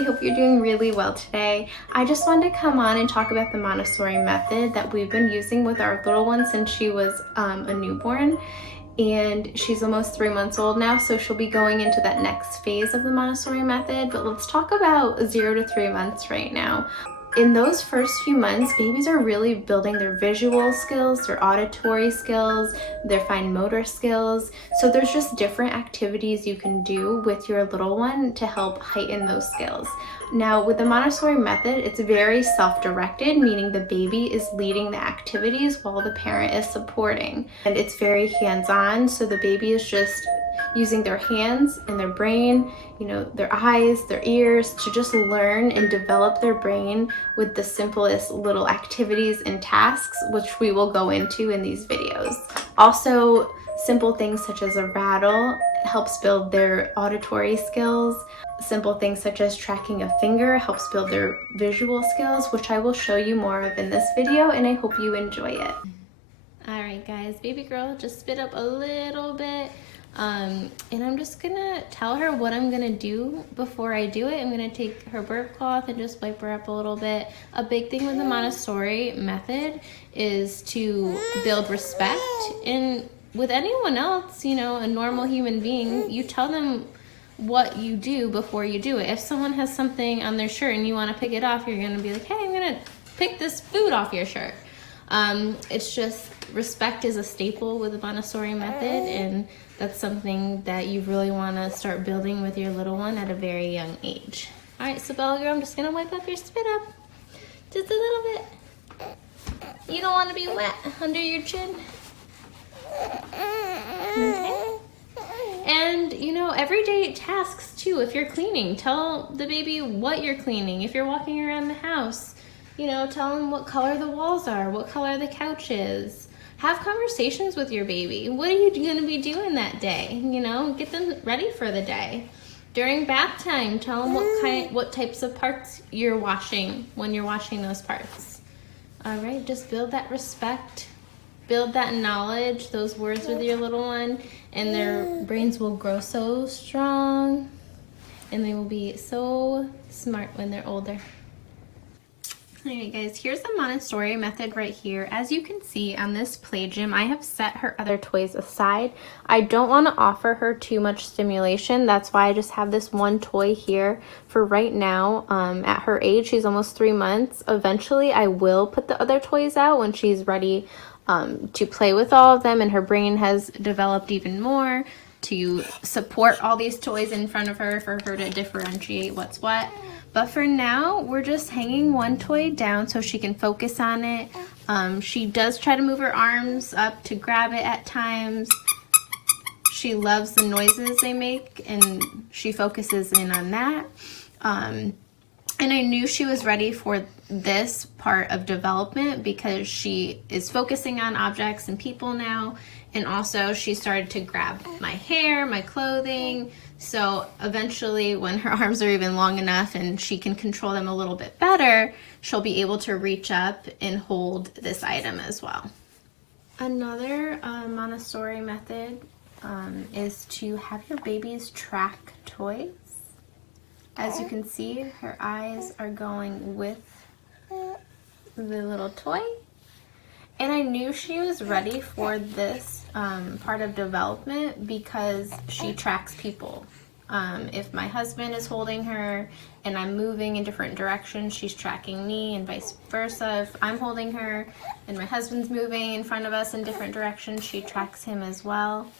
I hope you're doing really well today. I just wanted to come on and talk about the Montessori method that we've been using with our little one since she was a newborn. And she's almost 3 months old now, so she'll be going into that next phase of the Montessori method. But let's talk about 0 to 3 months right now. In those first few months, babies are really building their visual skills, their auditory skills, their fine motor skills. So there's just different activities you can do with your little one to help heighten those skills. Now, with the Montessori method, it's very self-directed, meaning the baby is leading the activities while the parent is supporting. And it's very hands-on, so the baby is just using their hands and their brain, their eyes, their ears to just learn and develop their brain with the simplest little activities and tasks, which we will go into in these videos. Also, simple things such as a rattle helps build their auditory skills. Simple things such as tracking a finger helps build their visual skills, which I will show you more of in this video, and I hope you enjoy it. All right, guys, baby girl just spit up a little bit. And I'm just gonna tell her what I'm gonna do before I do it. I'm gonna take her burp cloth and just wipe her up a little bit. A big thing with the Montessori method is to build respect. And with anyone else, a normal human being, you tell them what you do before you do it. If someone has something on their shirt and you want to pick it off, you're gonna be like, hey, I'm gonna pick this food off your shirt. It's just respect is a staple with the Montessori method, and that's something that you really want to start building with your little one at a very young age. All right, so Bella girl, I'm just gonna wipe up your spit up just a little bit. You don't want to be wet under your chin. Okay. And everyday tasks too. If you're cleaning, tell the baby what you're cleaning. If you're walking around the house, tell them what color the walls are, what color the couch is. Have conversations with your baby. What are you going to be doing that day? Get them ready for the day. During bath time, tell them what types of parts you're washing when you're washing those parts. All right, just build that respect, build that knowledge, those words with your little one, and their brains will grow so strong, and they will be so smart when they're older. Alright guys, here's the Montessori method right here. As you can see on this play gym, I have set her other toys aside. I don't want to offer her too much stimulation. That's why I just have this one toy here for right now. At her age, she's almost 3 months. Eventually, I will put the other toys out when she's ready to play with all of them and her brain has developed even more to support all these toys in front of her for her to differentiate what's what. But for now, we're just hanging one toy down so she can focus on it. She does try to move her arms up to grab it at times. She loves the noises they make and she focuses in on that. And I knew she was ready for this part of development because she is focusing on objects and people now. And also she started to grab my hair, my clothing. So eventually when her arms are even long enough and she can control them a little bit better, she'll be able to reach up and hold this item as well. Another Montessori method is to have your babies track toys. As you can see, her eyes are going with the little toy. And I knew she was ready for this part of development because she tracks people. If my husband is holding her and I'm moving in different directions, she's tracking me and vice versa. If I'm holding her and my husband's moving in front of us in different directions, she tracks him as well.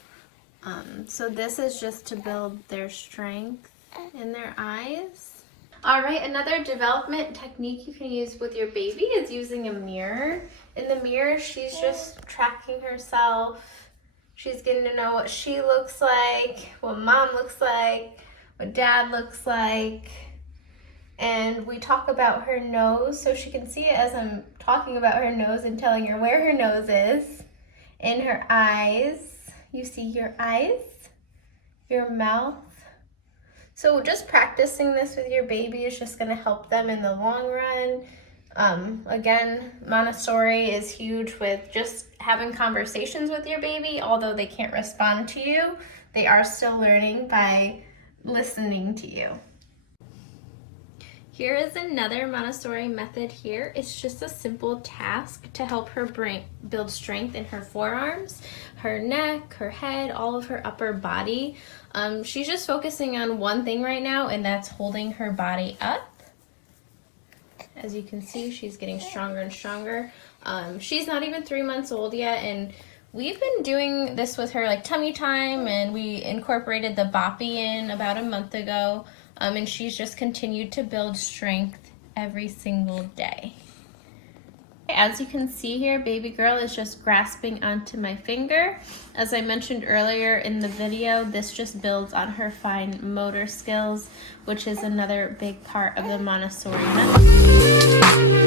So this is just to build their strength in their eyes. All right, another development technique you can use with your baby is using a mirror. In the mirror, she's just tracking herself. She's getting to know what she looks like, what mom looks like, what dad looks like. And we talk about her nose so she can see it as I'm talking about her nose and telling her where her nose is. In her eyes, you see your eyes, your mouth. So just practicing this with your baby is just going to help them in the long run. Again, Montessori is huge with just having conversations with your baby. Although they can't respond to you, they are still learning by listening to you. Here is another Montessori method here. It's just a simple task to help her build strength in her forearms, her neck, her head, all of her upper body. She's just focusing on one thing right now, and that's holding her body up. As you can see, she's getting stronger and stronger. She's not even 3 months old yet, and we've been doing this with her like tummy time, and we incorporated the boppy in about a month ago. And she's just continued to build strength every single day. As you can see here, baby girl is just grasping onto my finger. As I mentioned earlier in the video, this just builds on her fine motor skills, which is another big part of the Montessori method.